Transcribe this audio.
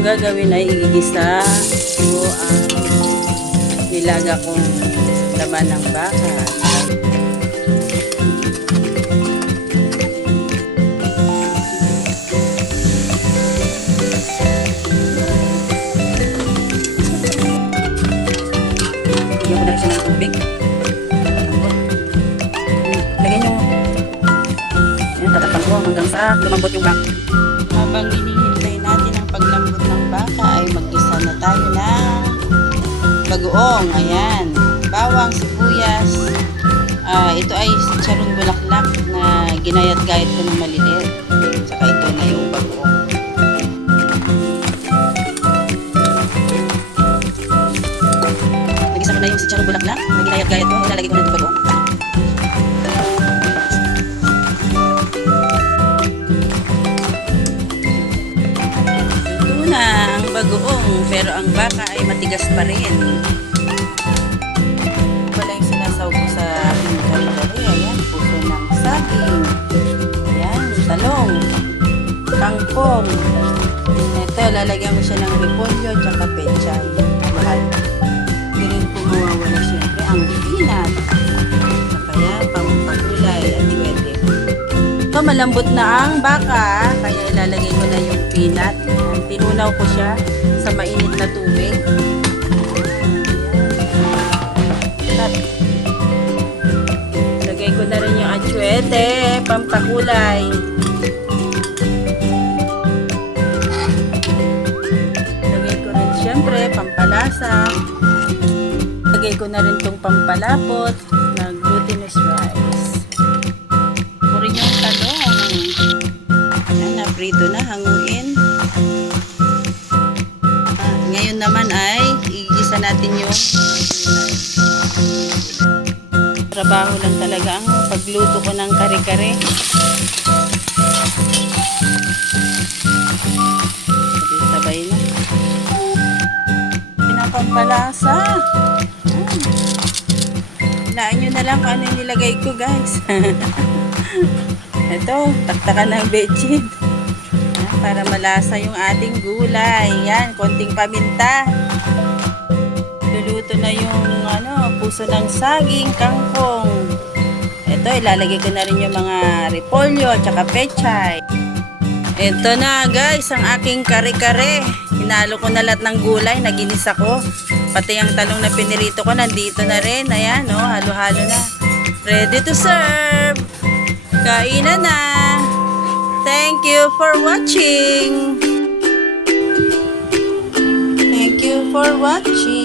ang gagawin ay igigisa ko ang nilaga kong laman ng baka. Lagyan ko na rin siya ng tubig. Lagyan yung tatakpan ko hanggang sa lumambot yung baka. Habang hinihintay natin ang paglambot ng baka ay mag-isa na tayo ng bagoong. Ayan, bawang, sibuyas. Ito ay charong bulaklak na ginayat-gayat ko ng maliliit. Saka ito na yung bagoong. Nagisa ko na yung charong bulaklak na ginayat-gayat ko. Ilalagay ko na yung bagoong. Ang bagoong, pero ang baka ay matigas pa rin. Wala yung sinasawag ko sa aking kare-kare. Ayan, puso ng saging. Ayan, talong, kangkong. Ito, lalagyan ko siya ng repolyo tsaka pechay. Mahal. Hindi rin po mawawala siyempre ang peanut. Kaya pampagulay at pwede. Ito, malambot na ang baka, kaya ilalagay ko na yung peanut. Tinunaw ko siya sa mainit na tubig. Lagay ko na rin yung atsuete, pampakulay. Lagay ko rin siyempre pampalasa. Lagay ko na rin tong pampalapot na glutinous rice. Purin yung talong. Ayan, na-prito na, hanguin. Ngayon naman ay igisa natin yung trabaho lang talaga ang pagluto ko ng kare-kare. Sabay na. Pinapampalasa. Hilaan nyo na lang kung ano yung nilagay ko, guys. Ito, taktakan ng bechin. Para malasa yung ating gulay. Yan, konting paminta. Luluto na yung puso ng saging, kangkong. Ito, ilalagay ko na rin yung mga repolyo at saka pechay. Ito na guys, ang aking kare-kare. Hinalo ko na lahat ng gulay, naginisa ko. Pati ang talong na pinirito ko, nandito na rin. Ayan, halo-halo na. Ready to serve. Kainan na. Thank you for watching. Thank you for watching.